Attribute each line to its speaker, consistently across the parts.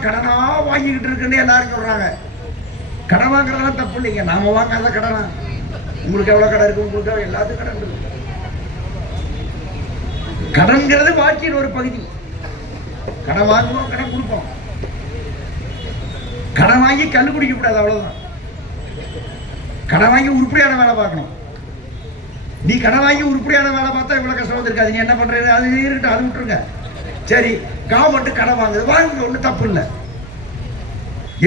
Speaker 1: கடனா வாங்கிக்கிட்டு இருக்குன்னே எல்லாரும் சொல்றாங்க. கடன் வாங்குறதெல்லாம் தப்பு இல்லைங்க. நாம வாங்காத கடனா? உங்களுக்கு எவ்வளவு கடன் இருக்கு? உங்களுக்கு எல்லாத்துக்கும் கடன் இருக்கு. கடன்கிறது வாழ்க்கையின் ஒரு பகுதி. கடன் வாங்குவோம் கடன் கொடுப்போம். கடன் வாங்கி கல் குடிக்க கூடாது அவ்வளவுதான். கடன் வாங்கி உருப்படியான வேலை பார்க்கணும். நீ கடன் வாங்கி உருப்படியான வேலை பார்த்தா இவ்வளவு கஷ்டம் வந்திருக்காது. நீ என்ன பண்றது அது இருக்கட்டும் அது விட்டுருங்க. சரி கவர்மெண்ட் கடன் வாங்குது. வாங்க ஒன்றும் தப்பு இல்லை.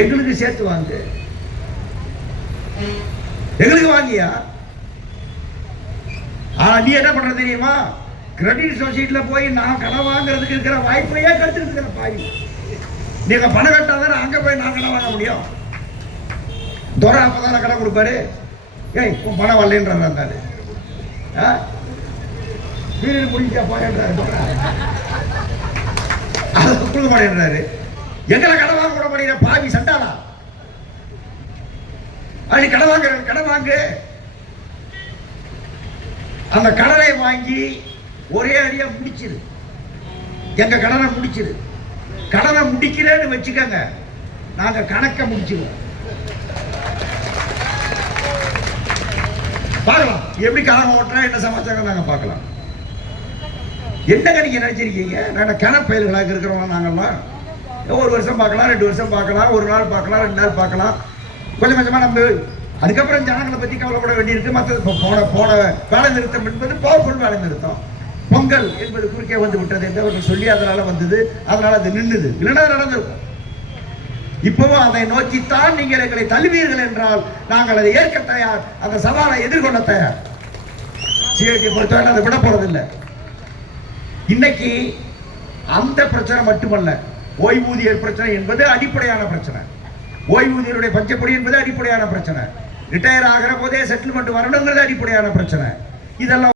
Speaker 1: எங்களுக்கு சேர்த்து வாங்கு. எங்களுக்கு வாங்கியா? ஆனா நீ என்ன பண்ற தெரியுமா? கிரெடிட் சொசைட்டில போய் நான் கடன் வாங்குறதுக்கு இருக்கிற வாய்ப்பையே கருத்துட்டு பாய் நீங்க பணம் கட்டாதானே அங்க போய் நான் கடன் வாங்க முடியும்? துறை அப்பதான கடன் கொடுப்பாரு? ஏய் உன் பணம் வரலன்றாரு இருந்தாரு வீடு முடிஞ்சா போயன்றாரு அதை கொடுக்க எங்களை கடன் வாங்க விட மாட்டேங்கிற பாவி சண்டாளா? அது கடன் வாங்க கடன் வாங்கு. அந்த கடனை வாங்கி ஒரே அடியா முடிச்சிரு. எங்க கடனை முடிச்சிரு. கடனை முடிக்கிறேன்னு வச்சுக்கோங்க. நாங்க கணக்க முடிச்சிருவோம். பாருங்க எப்படி கடன் ஓட்டுறா என்ன சமாச்சாரம் நாங்க பார்க்கலாம். என்னங்க நீங்க நினைச்சிருக்கீங்க? நாங்கள் கணப்பயல்களாக இருக்கிறோம் நாங்கள்லாம் ஒரு வருஷம் பார்க்கலாம் ரெண்டு வருஷம் பார்க்கலாம் ஒரு நாள் பார்க்கலாம் ரெண்டு நாள் பார்க்கலாம். கொஞ்சம் கொஞ்சமாக நம்ம அதுக்கப்புறம் ஜனங்களை பற்றி கவலைப்பட வேண்டியிருக்கு. மற்றது இப்போ போன போன வேலை நிறுத்தம் என்பது பவர்ஃபுல் வேலை நிறுத்தம். பொங்கல் என்பது குறுக்கே வந்து விட்டது என்று அவர்கள் சொல்லி அதனால வந்தது. அதனால அது நின்றுது இல்லைன்னா நடந்திருக்கும். இப்பவும் அதை நோக்கித்தான் நீங்கள் எங்களை தழுவீர்கள் என்றால் நாங்கள் அதை ஏற்க தயார். அந்த சவாலை எதிர்கொள்ள தயார். சிஐடி பொறுத்தவரை அதை விட போறதில்லை இன்னைக்கு அந்த பிரச்சனை மட்டுமல்ல ஓய்வூதியர் பிரச்சனை என்பது அடிப்படையான பிரச்சனை. ஓய்வூதியருடைய பஞ்சப்படி என்பது அடிப்படையான பிரச்சனை. ரிட்டையர் ஆகிற போதே செட்டில்மெண்ட் வரணுங்கிறது அடிப்படையான பிரச்சனை. இதெல்லாம்